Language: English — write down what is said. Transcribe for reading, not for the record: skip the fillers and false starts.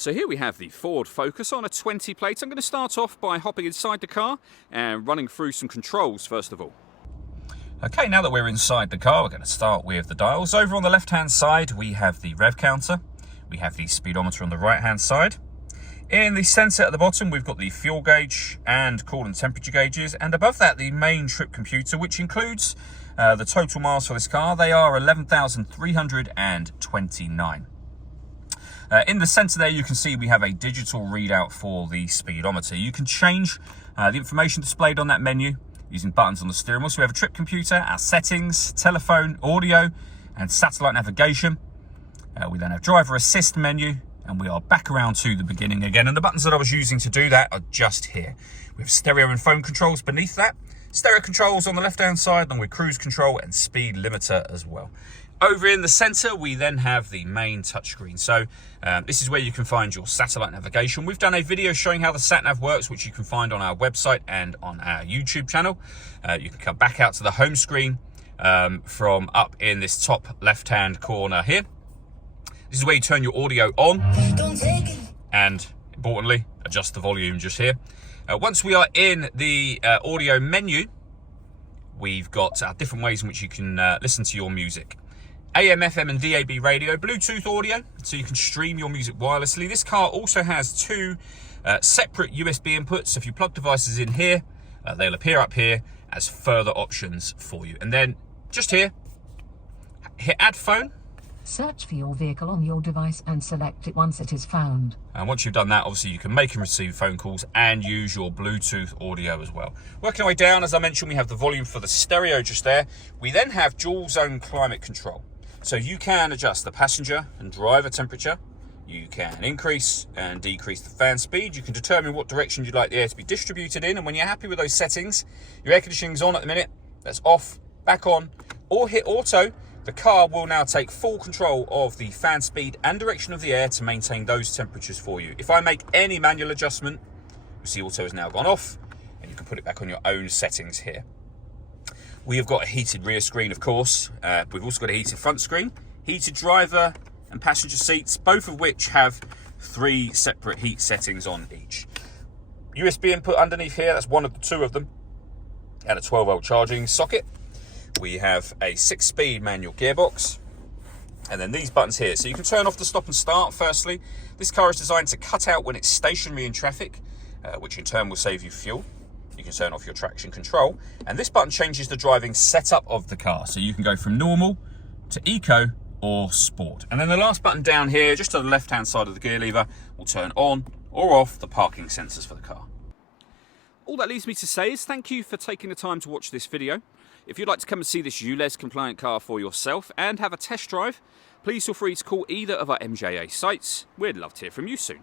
So here we have the Ford Focus on a 20 plate. I'm going to start off by hopping inside the car and running through some controls first of all. Okay, now that we're inside the car, we're going to start with the dials. Over on the left-hand side, we have the rev counter. We have the speedometer on the right-hand side. In the centre at the bottom, we've got the fuel gauge and coolant temperature gauges. And above that, the main trip computer, which includes the total miles for this car. They are 11,329. In the centre there, you can see we have a digital readout for the speedometer. You can change the information displayed on that menu using buttons on the steering wheel. So we have a trip computer, our settings, telephone, audio, and satellite navigation. We then have driver assist menu, and we are back around to the beginning again. And the buttons that I was using to do that are just here. We have stereo and phone controls beneath that. Stereo controls on the left-hand side, along with cruise control and speed limiter as well. Over in the centre, we then have the main touchscreen. So this is where you can find your satellite navigation. We've done a video showing how the sat-nav works, which you can find on our website and on our YouTube channel. You can come back out to the home screen from up in this top left-hand corner here. This is where you turn your audio on and, importantly, adjust the volume just here. Once we are in the audio menu, we've got different ways in which you can listen to your music. AM, FM and DAB radio, Bluetooth audio, so you can stream your music wirelessly. This car also has two separate USB inputs. So if you plug devices in here, they'll appear up here as further options for you. And then just here, hit add phone. Search for your vehicle on your device and select it once it is found. And once you've done that, obviously you can make and receive phone calls and use your Bluetooth audio as well. Working our way down, as I mentioned, we have the volume for the stereo just there. We then have dual zone climate control. So you can adjust the passenger and driver temperature. You can increase and decrease the fan speed. You can determine what direction you'd like the air to be distributed in. And when you're happy with those settings, your air conditioning's on at the minute, that's off, back on, or hit auto. The car will now take full control of the fan speed and direction of the air to maintain those temperatures for you. If I make any manual adjustment, you see auto has now gone off, and you can put it back on your own settings here. We have got a heated rear screen, of course. We've also got a heated front screen, heated driver and passenger seats, both of which have 3 separate heat settings on each. USB input underneath here, that's one of the 2 of them, and a 12-volt charging socket. We have a 6-speed manual gearbox, and then these buttons here. So you can turn off the stop and start, firstly. This car is designed to cut out when it's stationary in traffic, which in turn will save you fuel. You can turn off your traction control, and this button changes the driving setup of the car. So you can go from normal to eco or sport. And then the last button down here, just to the left-hand side of the gear lever, will turn on or off the parking sensors for the car. All that leaves me to say is thank you for taking the time to watch this video. If you'd like to come and see this ULEZ compliant car for yourself and have a test drive, please feel free to call either of our MJA sites. We'd love to hear from you soon.